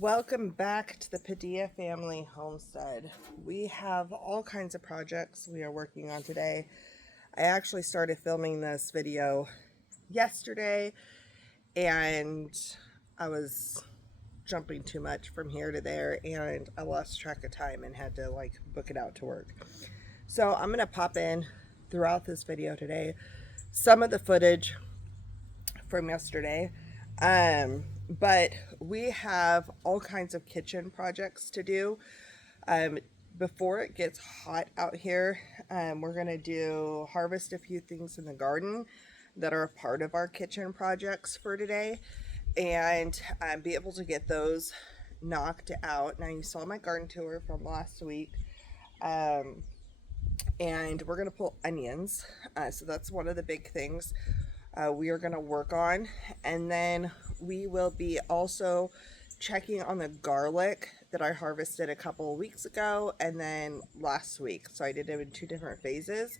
Welcome back to the Padilla Family Homestead. We have all kinds of projects we are working on today. I actually started filming this video yesterday and I was jumping too much from here to there and I lost track of time and had to book it out to work. So I'm going to pop in throughout this video today some of the footage from yesterday. But we have all kinds of kitchen projects to do. Before it gets hot out here, we're going to harvest a few things in the garden that are a part of our kitchen projects for today and be able to get those knocked out. Now, you saw my garden tour from last week. And we're going to pull onions. So that's one of the big things we are going to work on. And then we will be also checking on the garlic that I harvested a couple of weeks ago and then last week. So I did it in two different phases.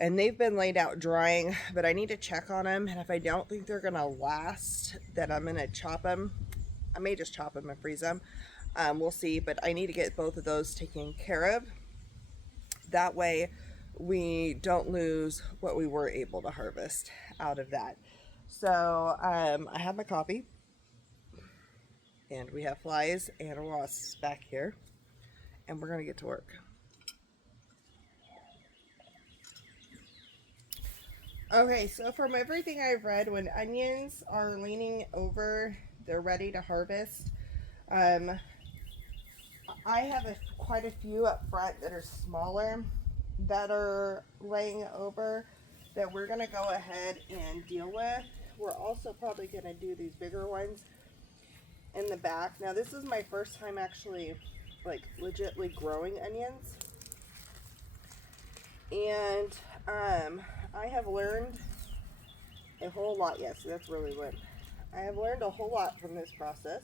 And they've been laid out drying, but I need to check on them. And if I don't think they're going to last, then I'm going to chop them. I may just chop them and freeze them. We'll see, but I need to get both of those taken care of. That way we don't lose what we were able to harvest out of that. So I have my coffee and we have flies and wasps back here and we're going to get to work. Okay, so from everything I've read, when onions are leaning over, they're ready to harvest. I have quite a few up front that are smaller that are laying over that we're going to go ahead and deal with. We're also probably going to do these bigger ones in the back. Now, this is my first time actually legitly growing onions. And I have learned a whole lot. Yes, that's really lit. I have learned a whole lot from this process.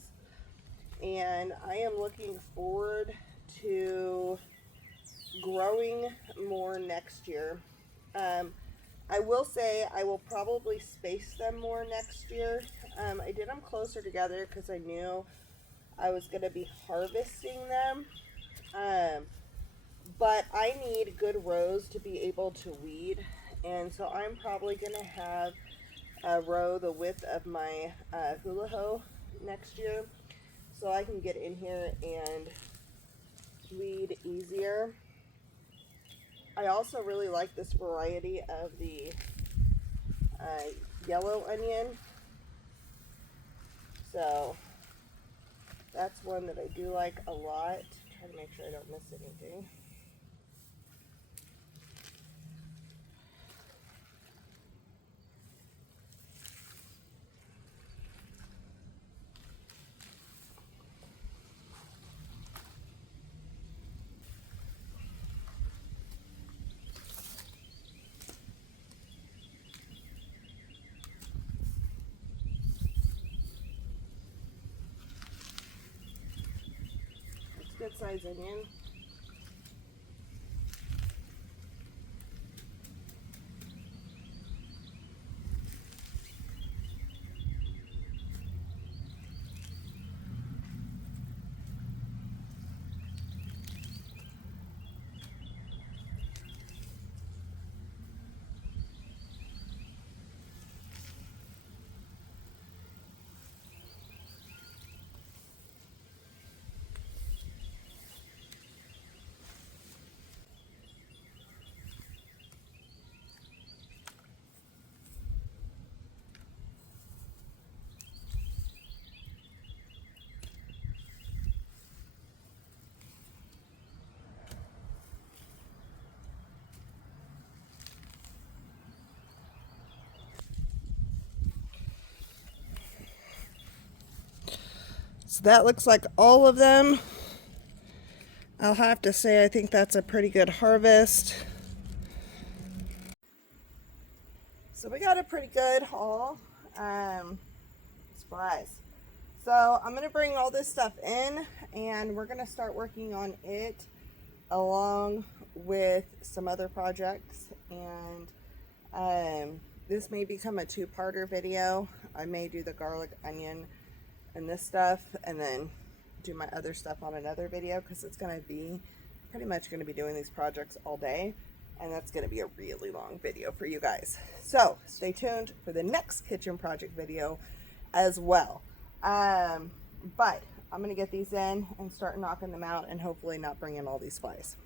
And I am looking forward to growing more next year. I will say I will probably space them more next year. I did them closer together because I knew I was going to be harvesting them. But I need good rows to be able to weed. And so I'm probably going to have a row the width of my hula hoe next year, so I can get in here and weed easier. I also really like this variety of the yellow onion. So that's one that I do like a lot. Try to make sure I don't miss anything. Good size onion. So that looks like all of them. I'll have to say I think that's a pretty good harvest. So we got a pretty good haul. Supplies. So I'm going to bring all this stuff in and we're going to start working on it along with some other projects. And this may become a two-parter video. I may do the garlic, onion, and this stuff, and then do my other stuff on another video, because it's going to be pretty much going to be doing these projects all day, and that's going to be a really long video for you guys. So stay tuned for the next kitchen project video as well. But I'm going to get these in and start knocking them out, and hopefully not bring in all these flies.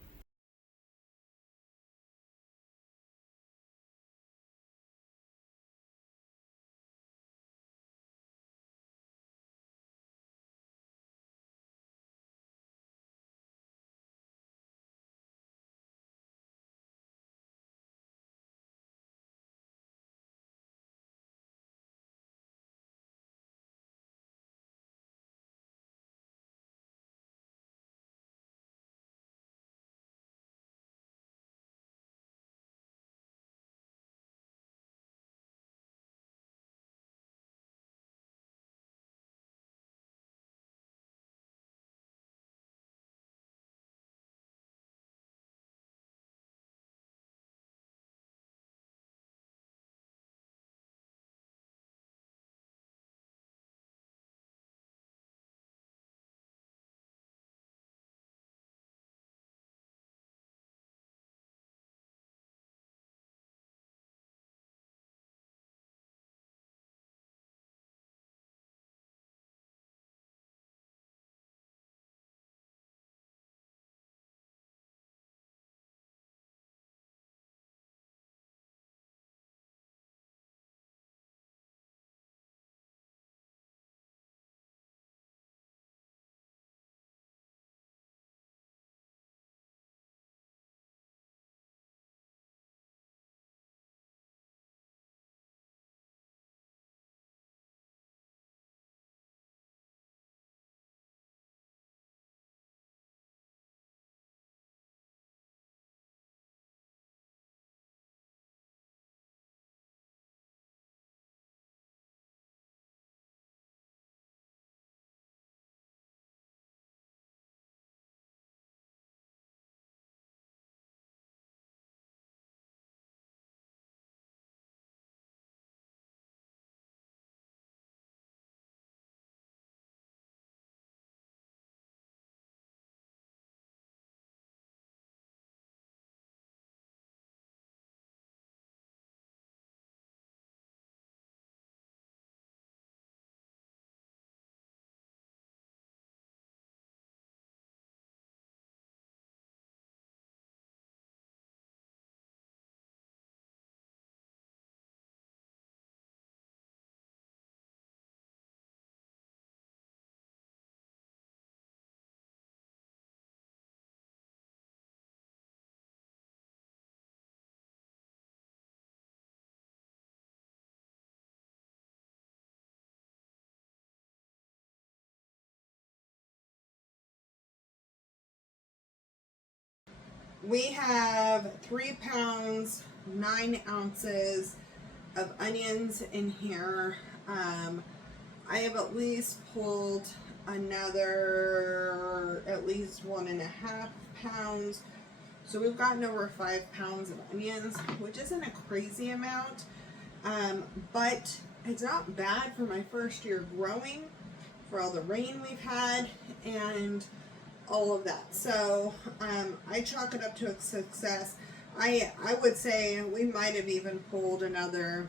We have 3 pounds, 9 ounces of onions in here. I have at least pulled another at least 1.5 pounds. So we've gotten over 5 pounds of onions, which isn't a crazy amount, but it's not bad for my first year growing, for all the rain we've had, and all of that. So I chalk it up to a success. I would say we might have even pulled another,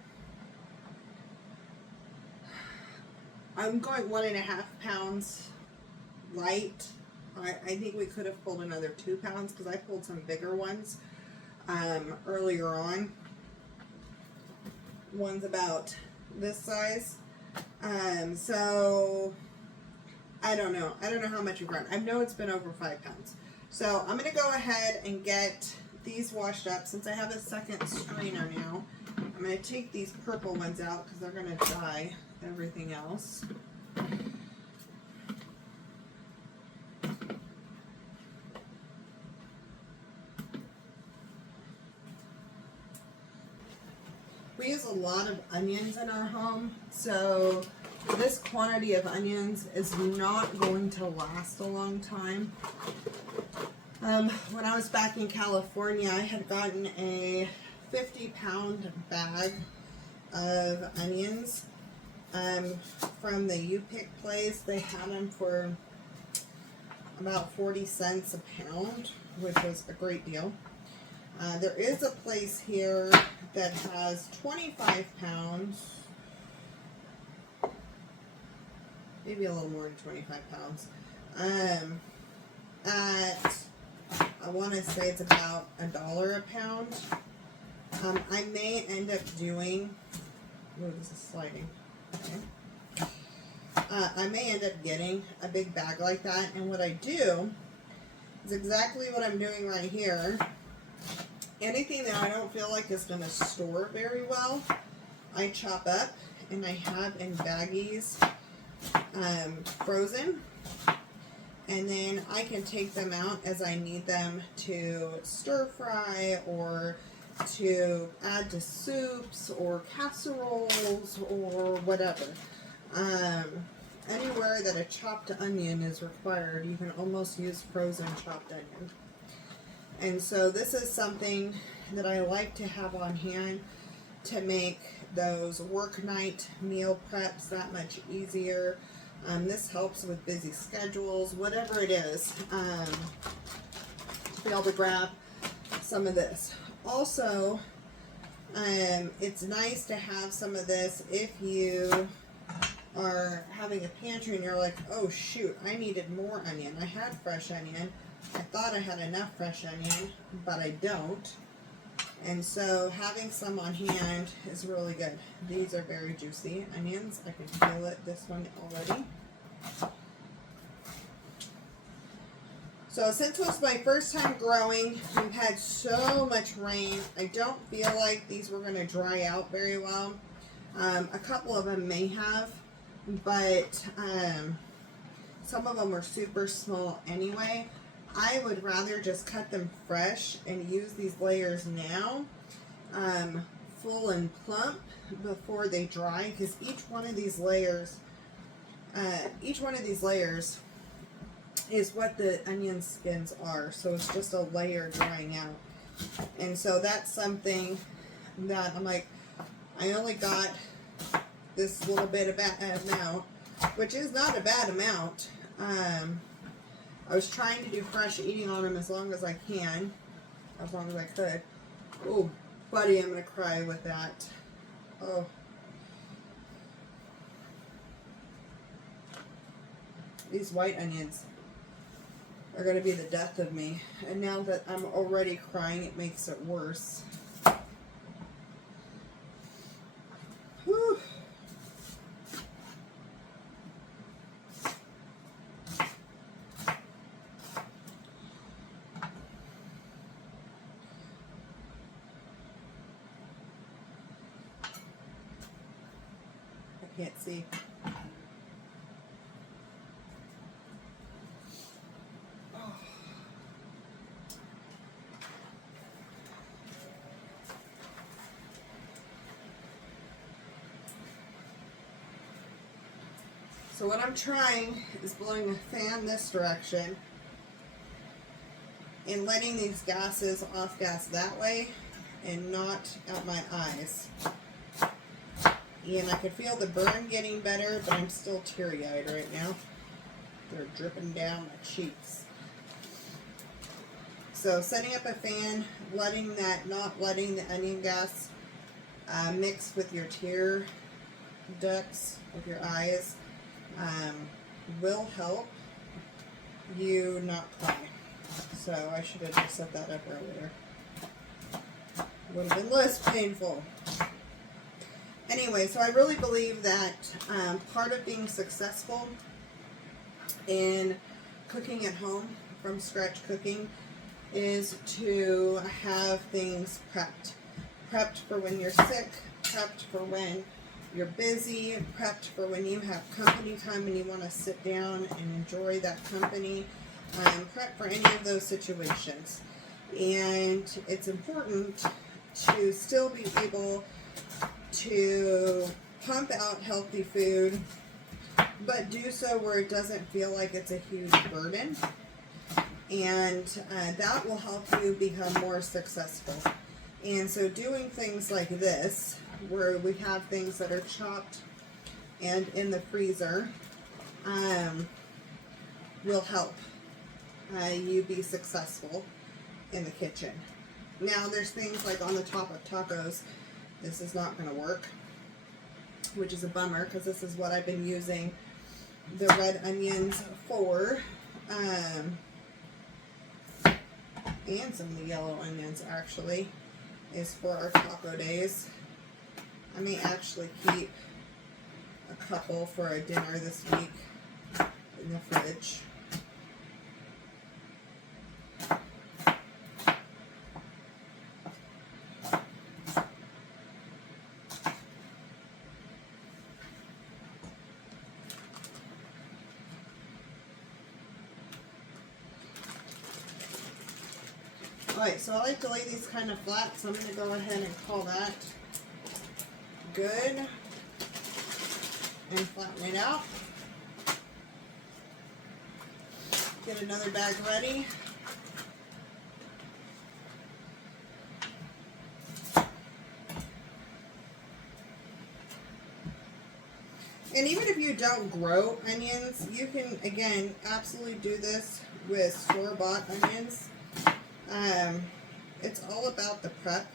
I'm going 1.5 pounds light. I think we could have pulled another 2 pounds, because I pulled some bigger ones earlier on. One's about this size. So I don't know. I don't know how much we've grown. I know it's been over 5 pounds. So I'm going to go ahead and get these washed up. Since I have a second strainer now, I'm going to take these purple ones out, because they're going to dry everything else. We use a lot of onions in our home, so this quantity of onions is not going to last a long time. When I was back in California, I had gotten a 50-pound bag of onions from the U-Pick place. They had them for about 40 cents a pound, which was a great deal. There is a place here that has 25 pounds, maybe a little more than 25 pounds, at, I want to say it's about $1 a pound. I may end up doing, oh, this is sliding, okay. I may end up getting a big bag like that, and what I do is exactly what I'm doing right here. Anything that I don't feel like is going to store very well, I chop up and I have in baggies, frozen, and then I can take them out as I need them to stir fry or to add to soups or casseroles or whatever. Anywhere that a chopped onion is required, you can almost use frozen chopped onion. And so this is something that I like to have on hand to make those work night meal preps that much easier. This helps with busy schedules, whatever it is, to be able to grab some of this. Also, it's nice to have some of this if you are having a pantry and you're like, oh shoot, I needed more onion. I had fresh onion. I thought I had enough fresh onion, but I don't. And so having some on hand is really good. These are very juicy onions. I can feel it, this one already. So since it was my first time growing, we've had so much rain. I don't feel like these were going to dry out very well. A couple of them may have, but some of them were super small anyway. I would rather just cut them fresh and use these layers now, full and plump, before they dry, because each one of these layers is what the onion skins are. So it's just a layer drying out. And so that's something that I'm like, I only got this little bit of amount, which is not a bad amount. I was trying to do fresh eating on them as long as I can, as long as I could. Oh, buddy, I'm going to cry with that. Oh. These white onions are going to be the death of me. And now that I'm already crying, it makes it worse. Whew. I can't see. So what I'm trying is blowing a fan this direction and letting these gases off gas that way and not at my eyes. And I can feel the burn getting better, but I'm still teary-eyed right now. They're dripping down my cheeks. So setting up a fan, not letting the onion gas mix with your tear ducts, with your eyes, will help you not cry. So I should have just set that up earlier. Would have been less painful. Anyway, so I really believe that part of being successful in cooking at home, from scratch cooking, is to have things prepped. Prepped for when you're sick, prepped for when you're busy, prepped for when you have company time and you want to sit down and enjoy that company. Prep for any of those situations. And it's important to still be able to pump out healthy food, but do so where it doesn't feel like it's a huge burden. And that will help you become more successful. And so doing things like this, where we have things that are chopped and in the freezer will help you be successful in the kitchen. Now there's things like on the top of tacos, this is not going to work, which is a bummer because this is what I've been using the red onions for, and some of the yellow onions actually, is for our taco days. I may actually keep a couple for a dinner this week in the fridge. Alright, so I like to lay these kind of flat, so I'm going to go ahead and call that good and flatten it out. Get another bag ready. And even if you don't grow onions, you can, again, absolutely do this with store-bought onions. It's all about the prep.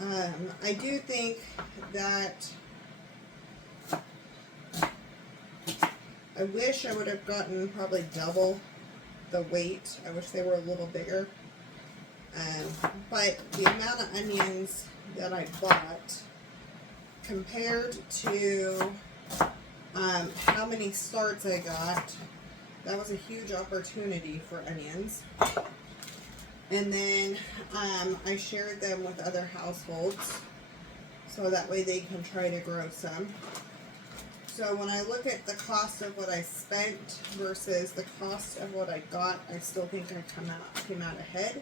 I do think that I wish I would have gotten probably double the weight. I wish they were a little bigger. But the amount of onions that I bought compared to how many starts I got, that was a huge opportunity for onions. And then I shared them with other households so that way they can try to grow some. So when I look at the cost of what I spent versus the cost of what I got, I still think I came out ahead.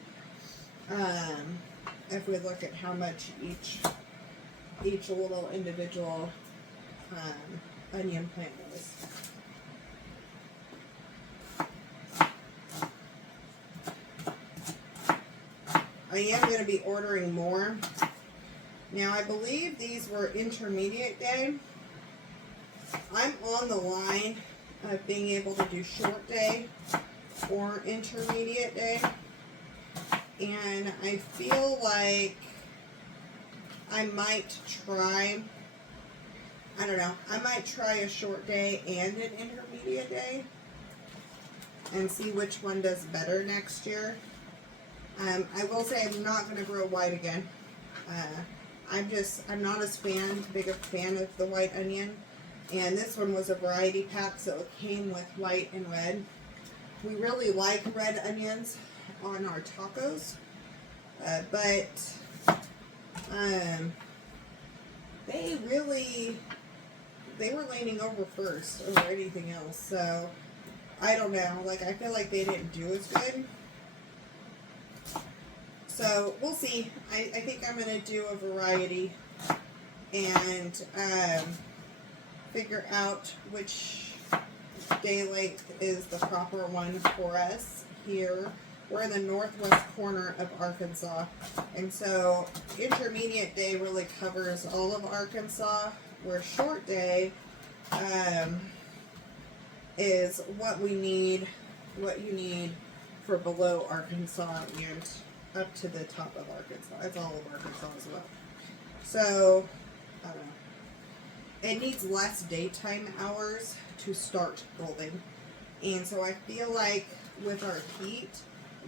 If we look at how much each little individual onion plant was. I am going to be ordering more. Now I believe these were intermediate day. I'm on the line of being able to do short day or intermediate day. And I feel like I might try, I don't know, I might try a short day and an intermediate day and see which one does better next year. I will say I'm not going to grow white again. I'm not as big a fan of the white onion. And this one was a variety pack, so it came with white and red. We really like red onions on our tacos, but they were leaning over first over anything else. So I don't know. Like, I feel like they didn't do as good. So we'll see. I think I'm going to do a variety and figure out which day length is the proper one for us here. We're in the northwest corner of Arkansas, and so intermediate day really covers all of Arkansas, where short day is what you need for below Arkansas and up to the top of Arkansas. It's all of Arkansas as well. So, I don't know. It needs less daytime hours to start bulbing. And so I feel like with our heat,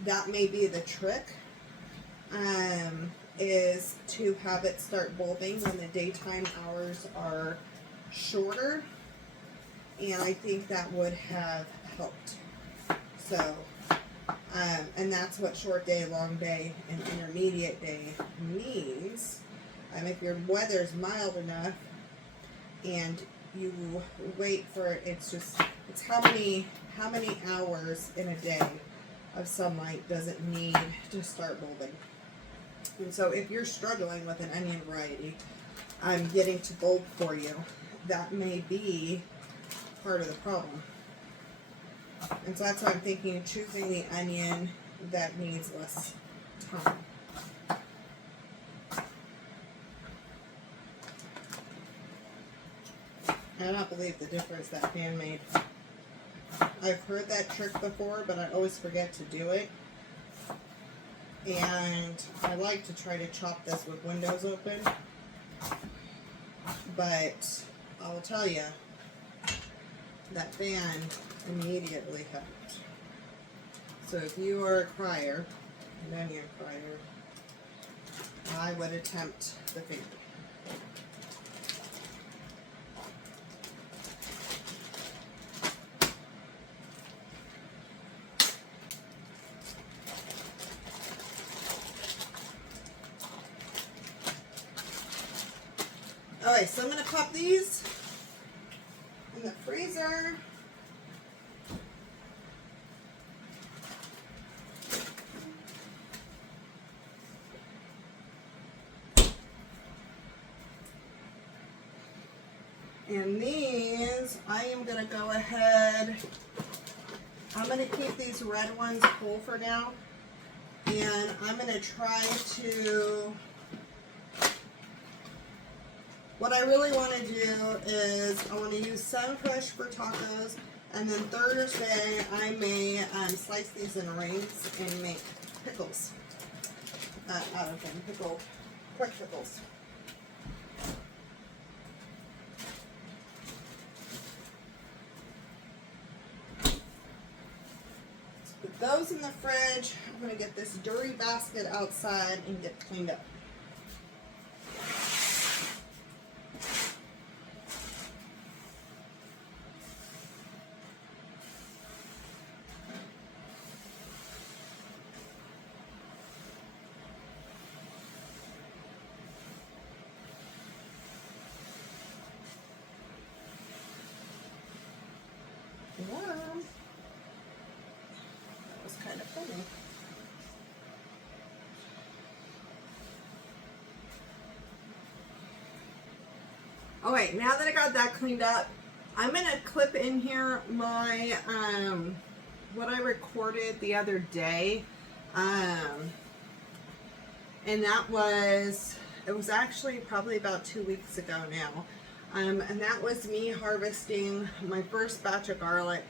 that may be the trick, is to have it start bulbing when the daytime hours are shorter. And I think that would have helped. So, and that's what short day, long day, and intermediate day means. If your weather's mild enough and you wait for it, it's how many hours in a day of sunlight does it need to start bulbing. And so if you're struggling with an onion variety, I'm getting to bulb for you, that may be part of the problem. And so that's why I'm thinking, choosing the onion that needs less time. I cannot believe the difference that fan made. I've heard that trick before, but I always forget to do it. And I like to try to chop this with windows open. But I will tell you, that fan immediately helped. So if you are a crier, an onion crier, I would attempt the fan. Alright, so I'm going to pop these in the freezer. And these, I am going to go ahead, I'm going to keep these red ones full for now. And I'm going to try to, what I really want to do is I want to use some fresh for tacos, and then Thursday I may slice these in rings and make pickles out of them, quick pickles. Let's put those in the fridge. I'm going to get this dirty basket outside and get cleaned up. That was kind of funny. Alright, now that I got that cleaned up, I'm going to clip in here my, what I recorded the other day. And that was, it was actually probably about 2 weeks ago now. And that was me harvesting my first batch of garlic,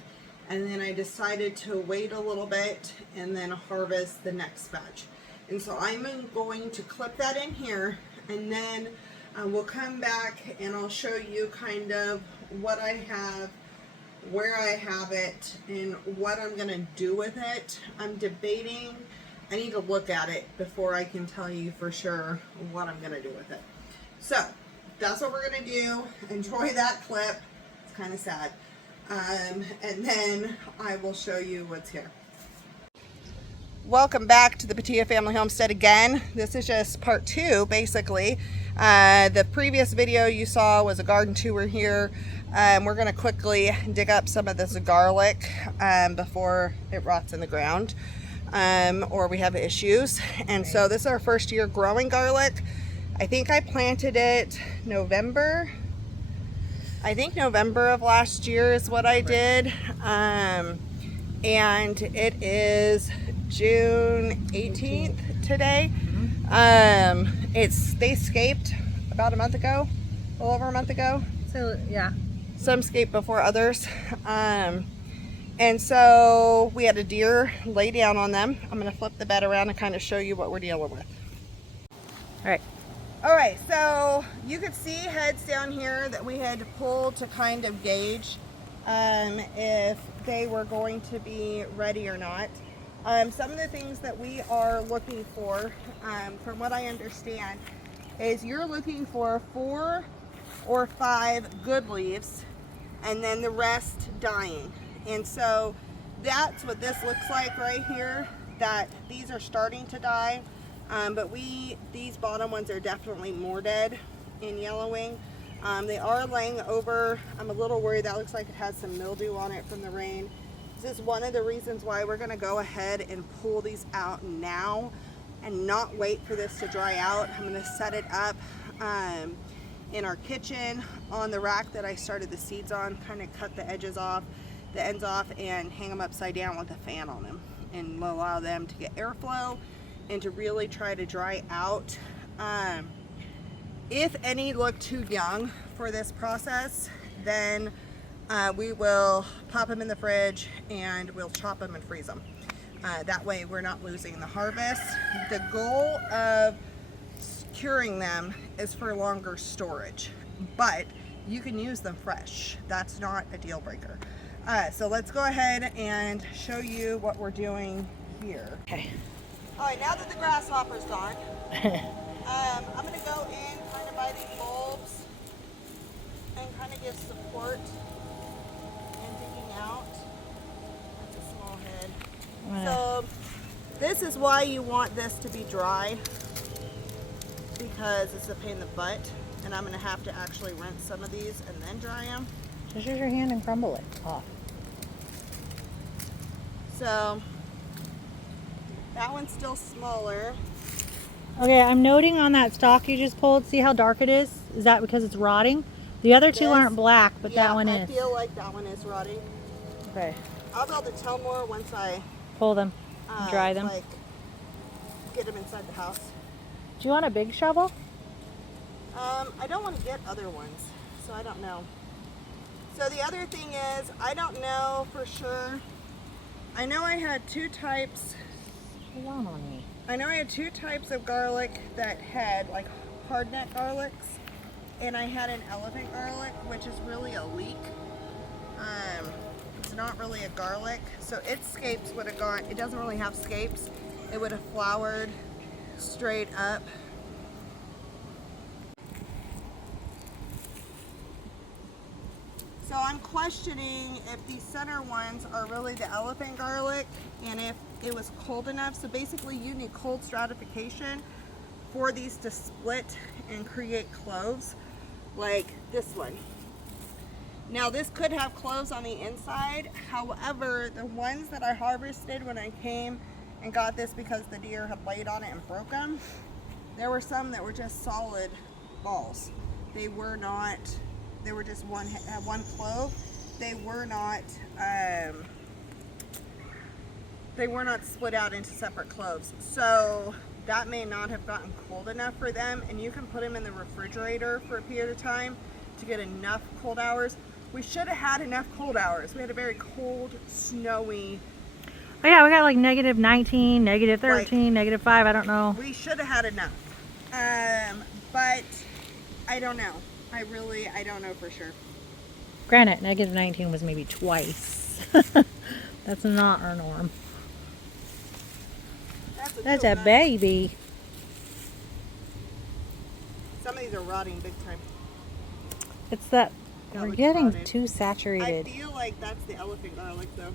and then I decided to wait a little bit and then harvest the next batch. And so I'm going to clip that in here, and then we'll come back and I'll show you kind of what I have, where I have it, and what I'm going to do with it. I'm debating. I need to look at it before I can tell you for sure what I'm going to do with it. So that's what we're going to do. Enjoy that clip. It's kind of sad. And then I will show you what's here. Welcome back to the Patia Family Homestead again. This is just part 2, basically. The previous video you saw was a garden tour here. We're going to quickly dig up some of this garlic before it rots in the ground, or we have issues. And so this is our first year growing garlic. I think I planted it November. I think November of last year is what I did. And it is June 18th today. They scaped about a month ago, a little over a month ago. So yeah. Some scaped before others. And so we had a deer lay down on them. I'm going to flip the bed around and kind of show you what we're dealing with. All right. Alright, so you could see heads down here that we had to pull to kind of gauge if they were going to be ready or not. Some of the things that we are looking for, from what I understand, is you're looking for 4 or 5 good leaves and then the rest dying. And so that's what this looks like right here, that these are starting to die. But these bottom ones are definitely more dead and yellowing. They are laying over. I'm a little worried. That looks like it has some mildew on it from the rain. This is one of the reasons why we're going to go ahead and pull these out now and not wait for this to dry out. I'm going to set it up in our kitchen on the rack that I started the seeds on, kind of cut the edges off, the ends off, and hang them upside down with a fan on them and allow them to get airflow and to really try to dry out. If any look too young for this process, then we will pop them in the fridge and we'll chop them and freeze them. That way we're not losing the harvest. The goal of curing them is for longer storage, but you can use them fresh. That's not a deal breaker. So let's go ahead and show you what we're doing here. Okay. All right, now that the grasshopper's gone, I'm gonna go in kind of by these bulbs and kind of give support and digging out. That's a small head. So this is why you want this to be dry, because it's a pain in the butt, and I'm gonna have to actually rinse some of these and then dry them. Just use your hand and crumble it off. So that one's still smaller. Okay, I'm noting on that stalk you just pulled, see how dark it is? Is that because it's rotting? The other two aren't black, but yeah, that one I is. feel like that one is rotting. Okay. I'll be able to tell more once I Pull them, dry them. like get them inside the house. Do you want a big shovel? I don't want to get other ones, so I don't know. So the other thing is, I don't know for sure. I know I had two types. Hold on me. I know I had two types of garlic that had like hard nut garlics, and I had an elephant garlic, which is really a leek. It's not really a garlic, so its scapes would have gone. It doesn't really have scapes. It would have flowered straight up. So I'm questioning if these center ones are really the elephant garlic and if it was cold enough. So basically you need cold stratification for these to split and create cloves like this one. Now this could have cloves on the inside. However, the ones that I harvested when I came and got this because the deer had laid on it and broke them, there were some that were just solid balls. They were not, they were just one clove. They were not split out into separate cloves. So that may not have gotten cold enough for them, and you can put them in the refrigerator for a period of time to get enough cold hours. We should have had enough cold hours. We had a very cold, snowy. Oh yeah, we got like -19, -13, -5, I don't know. We should have had enough. But I don't know. I don't know for sure. Granted, -19 was maybe twice. That's not our norm. That's a baby. Some of these are rotting big time. It's that That we're looks getting rotted. too I saturated. feel like that's the elephant garlic though.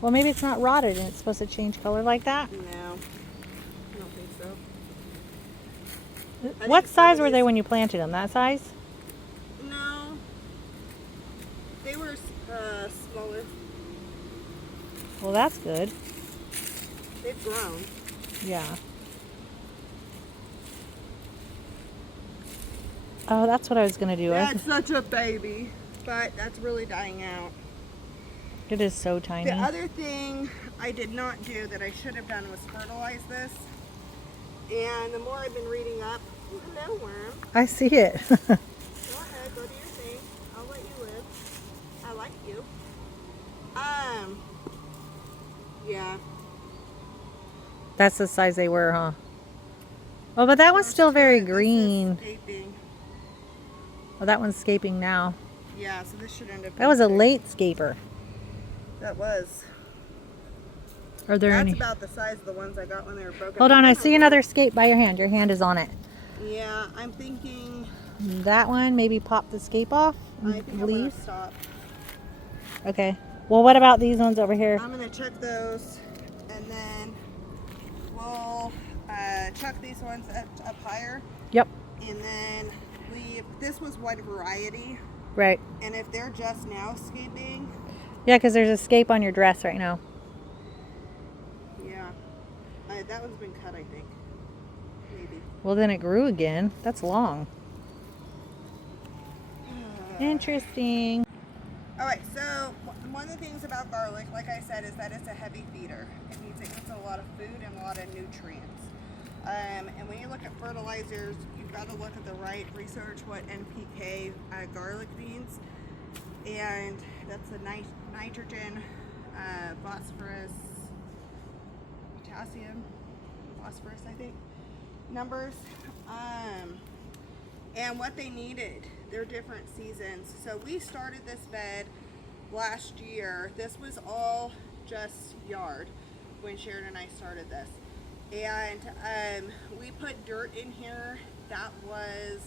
Well, maybe it's not rotted and it's supposed to change color like that. No, I don't think so. What think some size of were they these- when you planted them? That size? No, they were smaller. Well, that's good. They've grown. Yeah. Oh, that's what I was going to do. That's such a baby, but that's really dying out. It is so tiny. The other thing I did not do that I should have done was fertilize this. And the more I've been reading up, hello worm. I see it. Go ahead, go do your thing. I'll let you live. I like you. Yeah. That's the size they were, huh? Oh, but that one's still very This is green. scaping. Oh, that one's scaping now. Yeah, so this should end up. That was a late scaper. That was. Are there That's any? about the size of the ones I got when they were broken. Hold on, I see another scape by your hand. Your hand is on it. Yeah, I'm thinking. That one, maybe pop the scape off. I think I'm gonna Leave. stop. Okay. Well, what about these ones over here? I'm gonna check those, and then we'll chuck these ones up higher, Yep. and then leave. This was one variety, Right. and if they're just now escaping, Yeah, because there's a scape on your dress right now. yeah, that one's been cut, I think. Maybe. Well, then it grew again. That's long. Interesting. All right, so one of the things about garlic, like I said, is that it's a heavy feeder. It eats a lot of food and a lot of nutrients. And when you look at fertilizers, you've got to look at the right research what NPK garlic means. and that's the nitrogen, phosphorus, potassium, phosphorus, I think, numbers. And what they needed, they're different seasons. So we started this bed last year. This was all just yard when Sharon and I started this. And we put dirt in here that was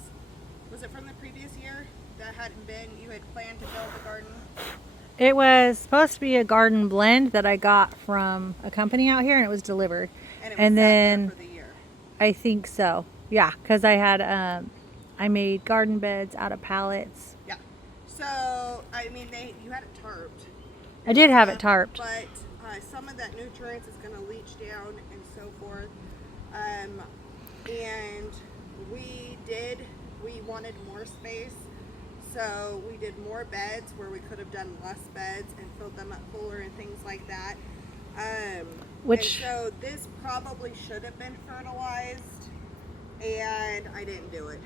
it from the previous year that hadn't been, you had planned to build the garden? It was supposed to be a garden blend that I got from a company out here, and it was delivered. And it was And sat there then for the year. I think so. Yeah, because I had I made garden beds out of pallets. Yeah. So I mean, you had it tarped. I did have it tarped. But some of that nutrients is going to leach down and so forth. And we wanted more space. So we did more beds where we could have done less beds and filled them up fuller and things like that. And so this probably should have been fertilized, and I didn't do it.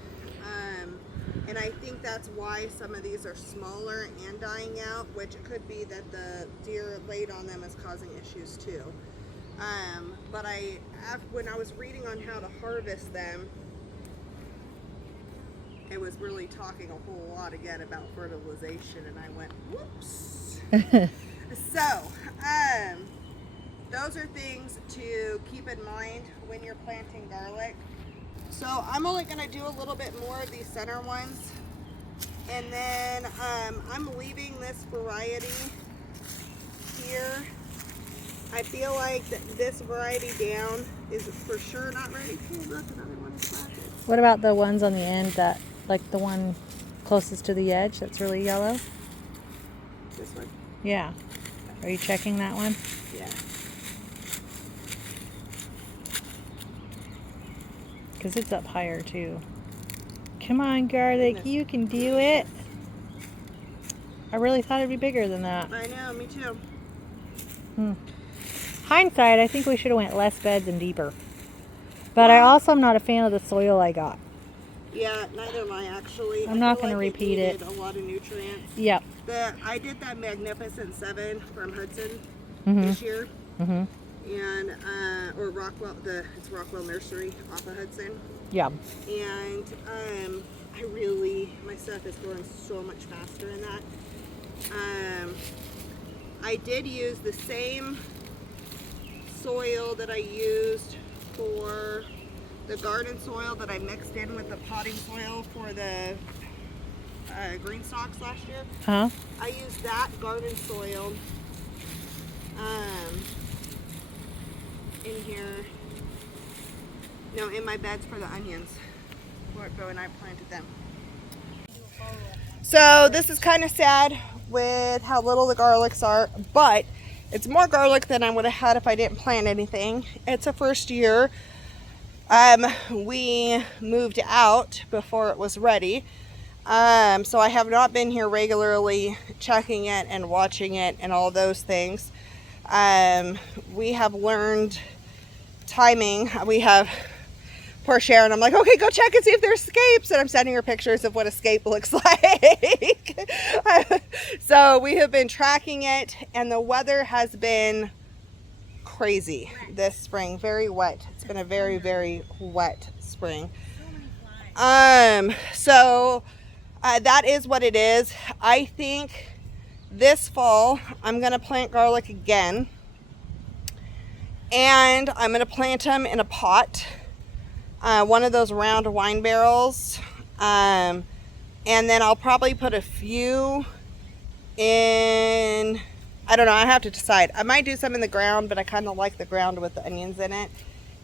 And I think that's why some of these are smaller and dying out, which it could be that the deer laid on them is causing issues too. But when I was reading on how to harvest them, it was really talking a whole lot again about fertilization, and I went, whoops. So, those are things to keep in mind when you're planting garlic. So I'm only going to do a little bit more of these center ones, and then I'm leaving this variety here. I feel like this variety down is for sure not ready. Hey, look, another one is planted. What about the ones on the end that, like the one closest to the edge that's really yellow? This one? Yeah. Are you checking that one? Yeah. Because it's up higher too. Come on, garlic, you can do it. I really thought it'd be bigger than that. I know, me too. Hindsight, I think we should have went less beds and deeper. But I also am not a fan of the soil I got. Yeah, neither am I actually. I'm not going to repeat it. A lot of nutrients. Yep. I did that Magnificent 7 from Hudson Mm-hmm. this year. Mm-hmm. And, or Rockwell, it's Rockwell Nursery off of Hudson. Yeah. And my stuff is growing so much faster in that. I did use the same soil that I used for the garden soil that I mixed in with the potting soil for the GreenStalks last year. Huh? I used that garden soil in here. No, in my beds for the onions. When I planted them. So this is kind of sad with how little the garlics are, but it's more garlic than I would have had if I didn't plant anything. It's a first year. We moved out before it was ready. So I have not been here regularly checking it and watching it and all those things. We have learned timing. We have poor Sharon. I'm like, okay, go check and see if there's escapes. And I'm sending her pictures of what escape looks like. So we have been tracking it, and the weather has been crazy this spring. Very wet. It's been a very, very wet spring. So that is what it is. I think this fall I'm going to plant garlic again, and I'm going to plant them in a pot, one of those round wine barrels, and then I'll probably put a few in, I don't know, I have to decide. I might do some in the ground, but I kind of like the ground with the onions in it,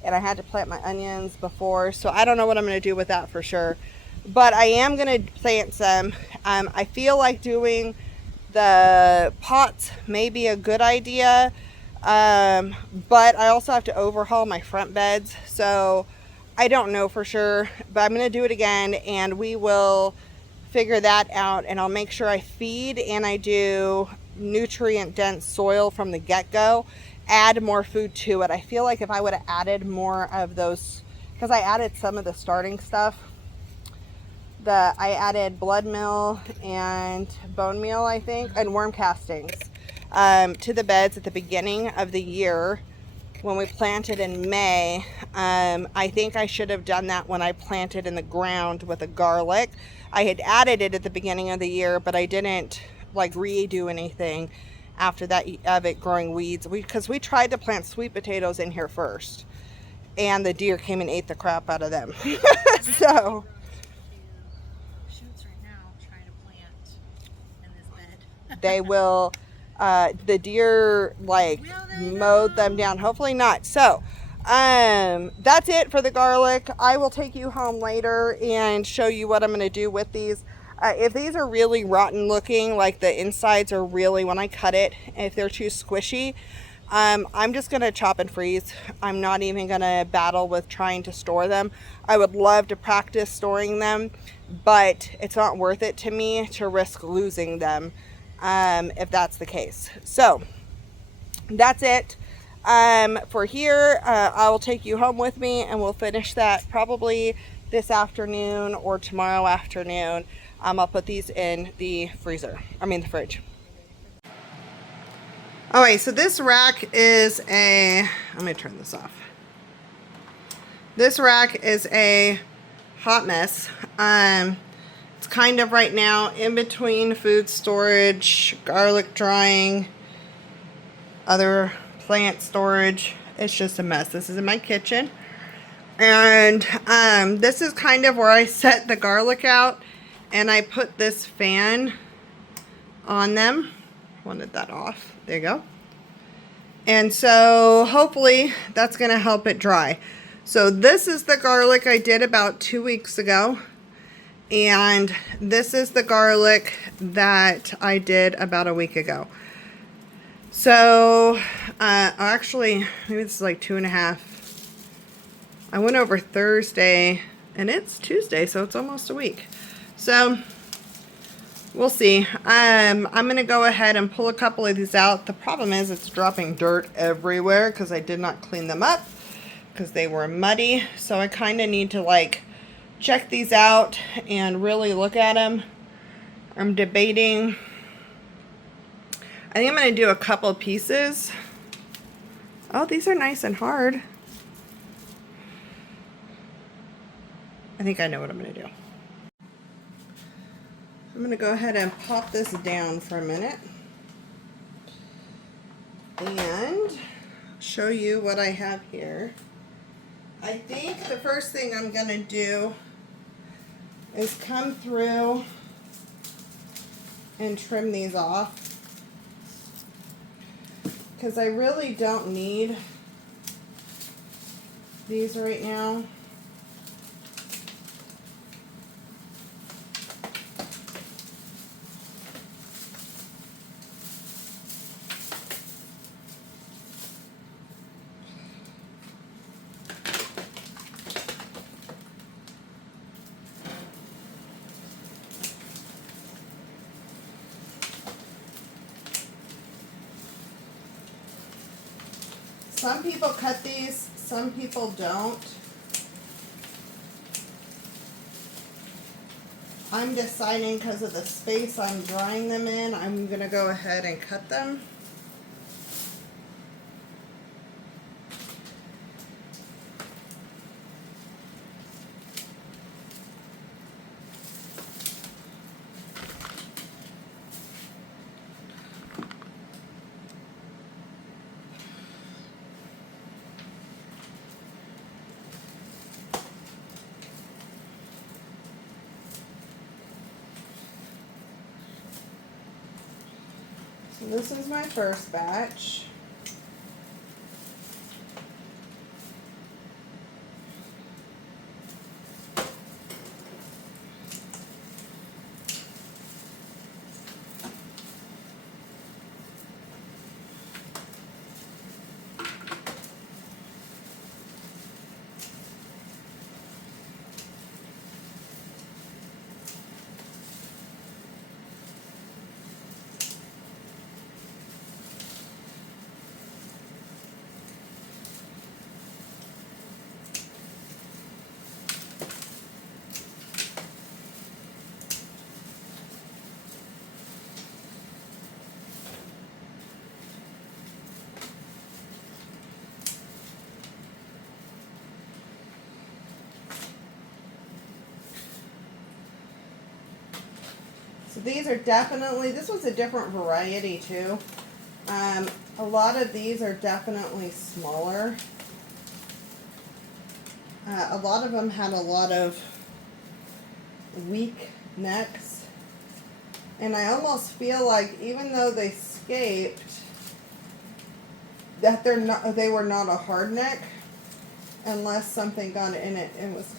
and I had to plant my onions before, so I don't know what I'm going to do with that for sure. But I am going to plant some. I feel like doing the pots may be a good idea, but I also have to overhaul my front beds, so I don't know for sure. But I'm going to do it again, and we will figure that out, and I'll make sure I feed and I do nutrient dense soil from the get-go, add more food to it. I feel like if I would have added more of those, because I added some of the starting stuff, I added blood meal and bone meal, I think, and worm castings to the beds at the beginning of the year when we planted in May. I think I should have done that when I planted in the ground with the garlic. I had added it at the beginning of the year, but I didn't like redo anything after that of it growing weeds. Because we tried to plant sweet potatoes in here first, and the deer came and ate the crap out of them. So Shoots right now trying to plant in this bed. they will, the deer like mowed them down. Hopefully not. So that's it for the garlic. I will take you home later and show you what I'm going to do with these. If these are really rotten looking, like the insides are really, when I cut it, if they're too squishy, I'm just going to chop and freeze. I'm not even going to battle with trying to store them. I would love to practice storing them, but it's not worth it to me to risk losing them if that's the case. So that's it for here. I will take you home with me and we'll finish that probably this afternoon or tomorrow afternoon. I'll put these in the freezer, the fridge. Alright, so this rack is let me turn this off. This rack is a hot mess. It's kind of right now in between food storage, garlic drying, other plant storage. It's just a mess. This is in my kitchen. And this is kind of where I set the garlic out, and I put this fan on them. Wanted that off. There you go. And so hopefully that's going to help it dry. So this is the garlic I did about 2 weeks ago. And this is the garlic that I did about a week ago. So actually, maybe this is like 2.5. I went over Thursday and it's Tuesday, so it's almost a week. So we'll see. I'm going to go ahead and pull a couple of these out. The problem is it's dropping dirt everywhere because I did not clean them up because they were muddy. So I kind of need to like check these out and really look at them. I'm debating. I think I'm going to do a couple pieces. Oh, these are nice and hard. I think I know what I'm going to do. I'm going to go ahead and pop this down for a minute and show you what I have here. I think the first thing I'm going to do is come through and trim these off because I really don't need these right now. Some people cut these, some people don't. I'm deciding because of the space I'm drying them in, I'm going to go ahead and cut them. So this is my first batch. So these are definitely, this was a different variety too. A lot of these are definitely smaller. A lot of them had a lot of weak necks. And I almost feel like even though they scaped, that they were not a hard neck unless something got in it and was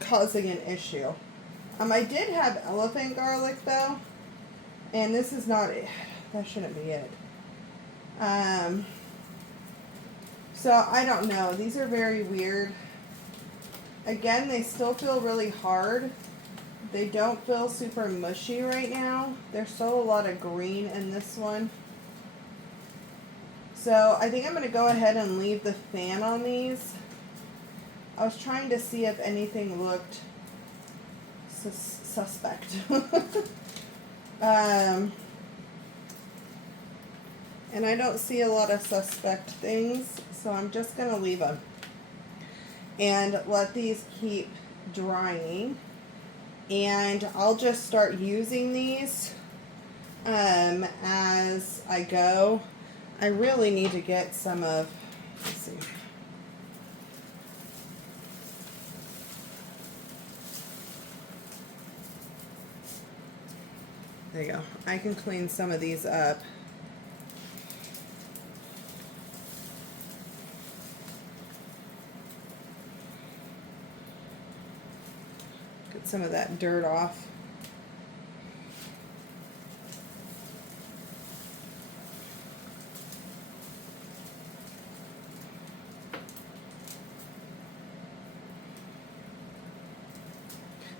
causing an issue. I did have elephant garlic though, and this is not it. That shouldn't be it. So I don't know. These are very weird. Again, they still feel really hard. They don't feel super mushy right now. There's still a lot of green in this one. So I think I'm going to go ahead and leave the fan on these. I was trying to see if anything looked suspect. And I don't see a lot of suspect things, so I'm just going to leave them and let these keep drying. And I'll just start using these as I go. I really need to get some of, let's see. There you go. I can clean some of these up. Get some of that dirt off.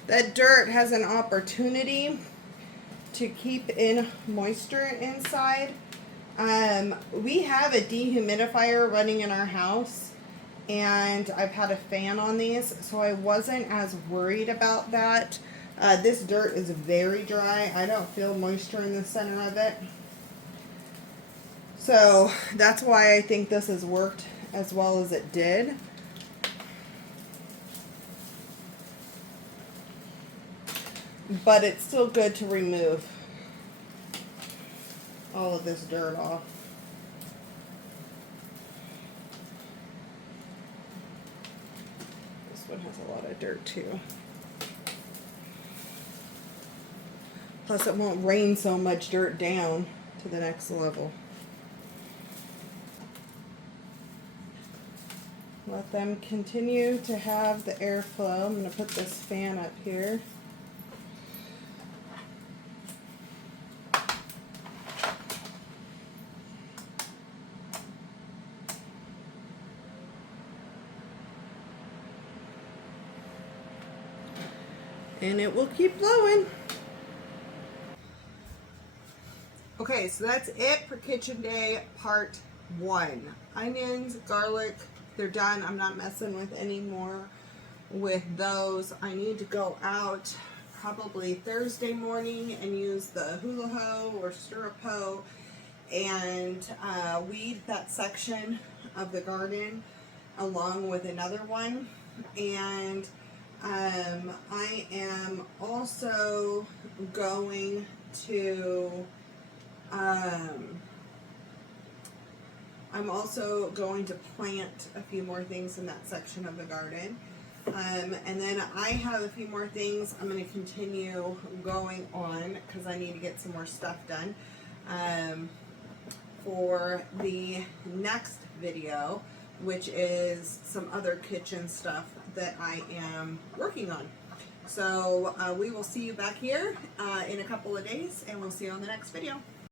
That dirt has an opportunity to keep in moisture inside. We have a dehumidifier running in our house, and I've had a fan on these, so I wasn't as worried about that. This dirt is very dry. I don't feel moisture in the center of it. So that's why I think this has worked as well as it did. But it's still good to remove all of this dirt off. This one has a lot of dirt too. Plus it won't rain so much dirt down to the next level. Let them continue to have the airflow. I'm going to put this fan up here. And it will keep blowing. Okay, so that's it for Kitchen Day Part 1. Onions, garlic, they're done. I'm not messing with any more with those. I need to go out probably Thursday morning and use the hula hoe or stir a hoe and weed that section of the garden along with another one. And I am also going to plant a few more things in that section of the garden. And then I have a few more things I'm going to continue going on because I need to get some more stuff done for the next video, which is some other kitchen stuff that I am working on. So we will see you back here in a couple of days, and we'll see you on the next video.